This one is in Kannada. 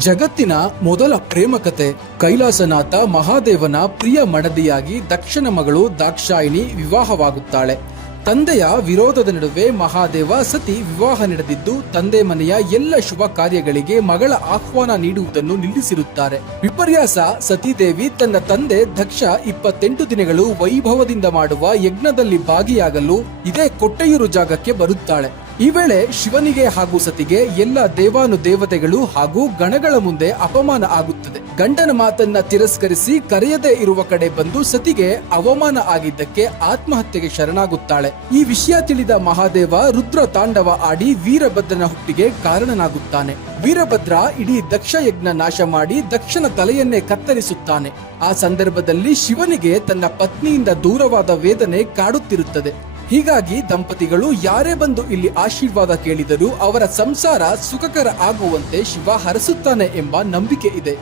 ಜಗತ್ತಿನ ಮೊದಲ ಪ್ರೇಮ ಕತೆ. ಕೈಲಾಸನಾಥ ಮಹಾದೇವನ ಪ್ರಿಯ ಮಡದಿಯಾಗಿ ದಕ್ಷನ ಮಗಳು ದಾಕ್ಷಾಯಿಣಿ ವಿವಾಹವಾಗುತ್ತಾಳೆ. ತಂದೆಯ ವಿರೋಧದ ನಡುವೆ ಮಹಾದೇವ ಸತಿ ವಿವಾಹ ನಡೆದಿದ್ದು ತಂದೆ ಮನೆಯ ಎಲ್ಲ ಶುಭ ಕಾರ್ಯಗಳಿಗೆ ಮಗಳ ಆಹ್ವಾನ ನೀಡುವುದನ್ನು ನಿಲ್ಲಿಸಿರುತ್ತಾರೆ. ವಿಪರ್ಯಾಸ, ಸತೀದೇವಿ ತನ್ನ ತಂದೆ ದಕ್ಷ 28 ದಿನಗಳು ವೈಭವದಿಂದ ಮಾಡುವ ಯಜ್ಞದಲ್ಲಿ ಭಾಗಿಯಾಗಲು ಇದೇ ಕೊಟ್ಟೆಯೂರು ಜಾಗಕ್ಕೆ ಬರುತ್ತಾಳೆ. ಈ ವೇಳೆ ಶಿವನಿಗೆ ಹಾಗೂ ಸತಿಗೆ ಎಲ್ಲ ದೇವಾನುದೇವತೆಗಳು ಹಾಗೂ ಗಣಗಳ ಮುಂದೆ ಅಪಮಾನ ಆಗುತ್ತದೆ. ಗಂಡನ ಮಾತನ್ನ ತಿರಸ್ಕರಿಸಿ ಕರೆಯದೇ ಇರುವ ಕಡೆ ಬಂದು ಸತಿಗೆ ಅವಮಾನ ಆಗಿದ್ದಕ್ಕೆ ಆತ್ಮಹತ್ಯೆಗೆ ಶರಣಾಗುತ್ತಾಳೆ. ಈ ವಿಷಯ ತಿಳಿದ ಮಹಾದೇವ ರುದ್ರ ತಾಂಡವ ಆಡಿ ವೀರಭದ್ರನ ಹುಟ್ಟಿಗೆ ಕಾರಣನಾಗುತ್ತಾನೆ. ವೀರಭದ್ರ ಇಡೀ ದಕ್ಷ ಯಜ್ಞ ನಾಶ ಮಾಡಿ ದಕ್ಷನ ತಲೆಯನ್ನೇ ಕತ್ತರಿಸುತ್ತಾನೆ. ಆ ಸಂದರ್ಭದಲ್ಲಿ ಶಿವನಿಗೆ ತನ್ನ ಪತ್ನಿಯಿಂದ ದೂರವಾದ ವೇದನೆ ಕಾಡುತ್ತಿರುತ್ತದೆ. ಹೀಗಾಗಿ ದಂಪತಿಗಳು ಯಾರೇ ಬಂದು ಇಲ್ಲಿ ಆಶೀರ್ವಾದ ಕೇಳಿದರೂ ಅವರ ಸಂಸಾರ ಸುಖಕರ ಆಗುವಂತೆ ಶಿವ ಹರಸುತ್ತಾನೆ ಎಂಬ ನಂಬಿಕೆ ಇದೆ.